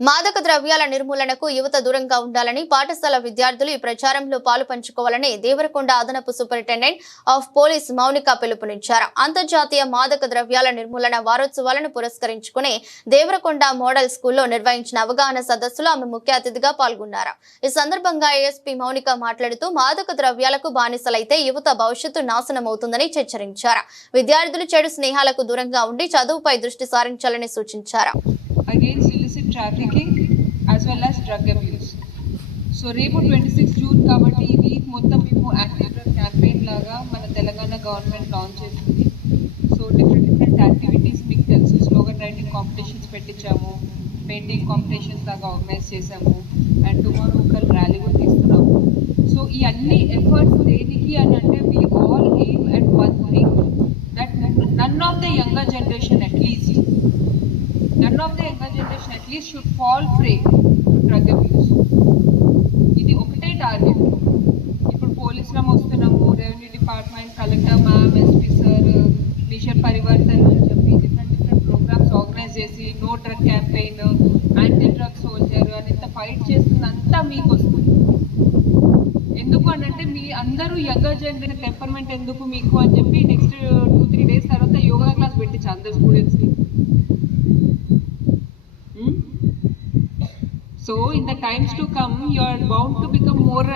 మాదక ద్రవ్యాల నిర్మూలనకు యువత దూరంగా ఉండాలని పాఠశాల విద్యార్థులు ఈ ప్రచారంలో పాలు పంచుకోవాలని దేవరకొండ అదనపు సూపరింటెండెంట్ ఆఫ్ పోలీస్ మౌనిక పిలుపునిచ్చారు. అంతర్జాతీయ మాదక ద్రవ్యాల నిర్మూలన వారోత్సవాలను పురస్కరించుకుని దేవరకొండ మోడల్ స్కూల్లో నిర్వహించిన అవగాహన సదస్సులో ఆమె ముఖ్య అతిథిగా పాల్గొన్నారు. ఈ సందర్భంగా ఏఎస్పీ మౌనిక మాట్లాడుతూ మాదక ద్రవ్యాలకు బానిసలైతే యువత భవిష్యత్తు నాశనం అవుతుందని హెచ్చరించారు. విద్యార్థులు చెడు స్నేహాలకు దూరంగా ఉండి చదువుపై దృష్టి సారించాలని సూచించారు. Against illicit trafficking as well as drug abuse. So రేపు ట్వంటీ సిక్స్ జూన్ కాబట్టి ఈ వీక్ మొత్తం మేము యాక్టివ్ క్యాంపెయిన్ లాగా మన తెలంగాణ గవర్నమెంట్ లాంచ్ చేసింది. సో డిఫరెంట్ డిఫరెంట్ యాక్టివిటీస్ మీకు తెలుసు. స్లోగన్ రైటింగ్ కాంపిటీషన్స్ పెట్టించాము. పెయింటింగ్ కాంపిటీషన్స్ లాగా ఆర్గనైజ్ చేసాము అండ్ టుమారో ఒక ర్యాలీ కూడా తీస్తున్నాము. సో ఈ అన్ని ఎఫర్ట్స్ దేనికి అని అంటే we all aim at one thing that none of the younger generation at least none of the younger generation at least should fall prey to drug abuse ఇది ఒకటే టార్గెట్ ఇప్పుడు పోలీసులం వస్తున్నాము revenue department collector ma'am SP sir mission Parivartan అని చెప్పి different different programmes organise చేసి no drug campaign anti drug soldier అని ఇంత ఫైట్ చేస్తుందంతా మీకు వస్తుంది ఎందుకు అని అంటే మీ అందరూ యంగర్ జనరేషన్ టెంపర్మెంట్ ఎందుకు మీకు అని చెప్పి నెక్స్ట్ టూ త్రీ డేస్ తర్వాత యోగా క్లాస్ పెట్టించు అందరు స్టూడెంట్స్కి So in the times to come, you are bound to become more